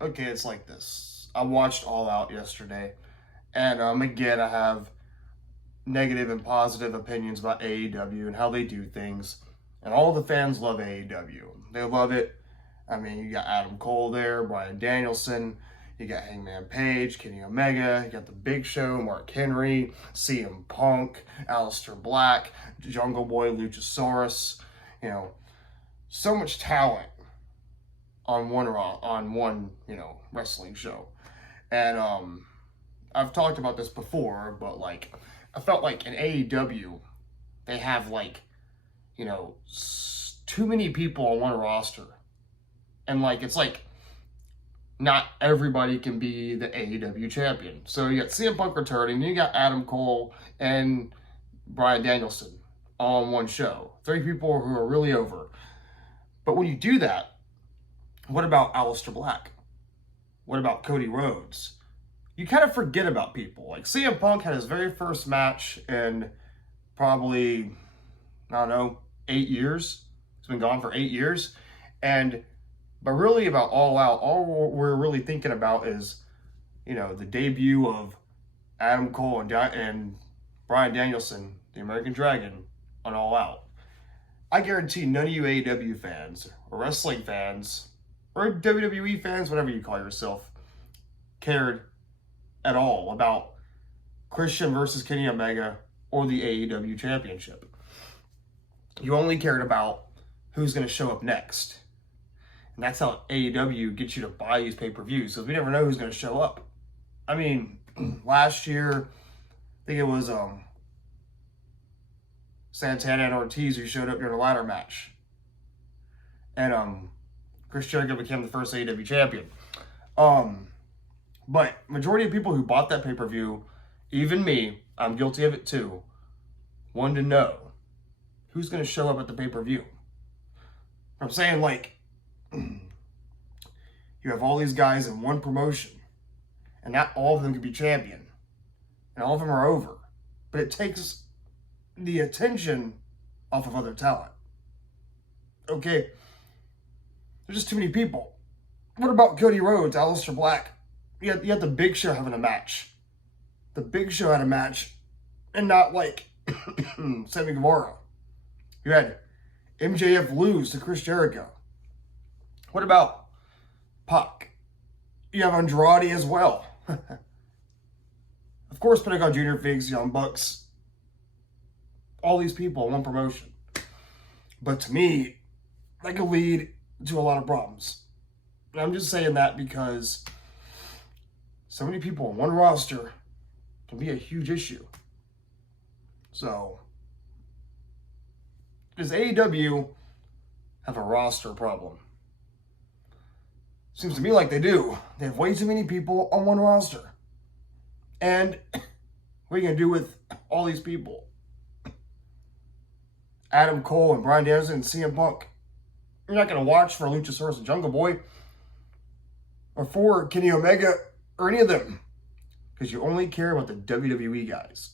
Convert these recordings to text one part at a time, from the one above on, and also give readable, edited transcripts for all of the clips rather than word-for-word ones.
Okay, it's like this. I watched All Out yesterday, and again, I have negative and positive opinions about AEW and how they do things. And all the fans love AEW. They love it. I mean, you got Adam Cole there, Bryan Danielson, you got Hangman Page, Kenny Omega, you got The Big Show, Mark Henry, CM Punk, Aleister Black, Jungle Boy, Luchasaurus. You know, so much talent on one wrestling show. And I've talked about this before, but like I felt like in AEW they have like too many people on one roster, and like it's like not everybody can be the AEW champion. So you got CM Punk returning, you got Adam Cole and Bryan Danielson on one show. 3 people who are really over. But when you do that, what about Aleister Black? What about Cody Rhodes? You kind of forget about people. Like CM Punk had his very first match in probably, I don't know, 8 years. He's been gone for 8 years. But really about All Out, all we're really thinking about is, the debut of Adam Cole and Bryan Danielson, the American Dragon, on All Out. I guarantee none of you AEW fans or wrestling fans or WWE fans, whatever you call yourself, cared at all about Christian versus Kenny Omega or the AEW championship. You only cared about who's going to show up next. And that's how AEW gets you to buy these pay-per-views, because we never know who's going to show up. I mean, last year, I think it was Santana and Ortiz who showed up during the ladder match. And Chris Jericho became the first AEW champion. But majority of people who bought that pay-per-view, even me, I'm guilty of it too, wanted to know who's going to show up at the pay-per-view. I'm saying, like, you have all these guys in one promotion, and not all of them can be champion, and all of them are over. But it takes the attention off of other talent. Okay, there's just too many people. What about Cody Rhodes, Aleister Black? You had the Big Show having a match. The Big Show had a match, and not like Sammy Guevara. You had MJF lose to Chris Jericho. What about Pac? You have Andrade as well. Of course, Pentagon Jr., Figs, Young Bucks, all these people in one promotion. But to me, that could lead to a lot of problems. And I'm just saying that because so many people on one roster can be a huge issue. So, does AEW have a roster problem? Seems to me like they do. They have way too many people on one roster. And what are you going to do with all these people? Adam Cole and Bryan Danielson and CM Punk. You're not going to watch for Luchasaurus and Jungle Boy or for Kenny Omega or any of them, because you only care about the WWE guys.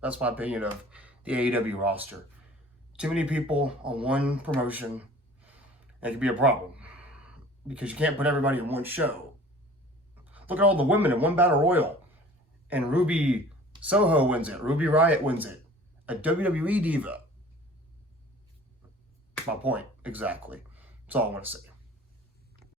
That's my opinion of the AEW roster. Too many people on one promotion, and it could be a problem, because you can't put everybody in one show. Look at all the women in one battle royal, and Ruby Soho wins it. Ruby Riott wins it. A WWE diva. My point, exactly. That's all I want to say.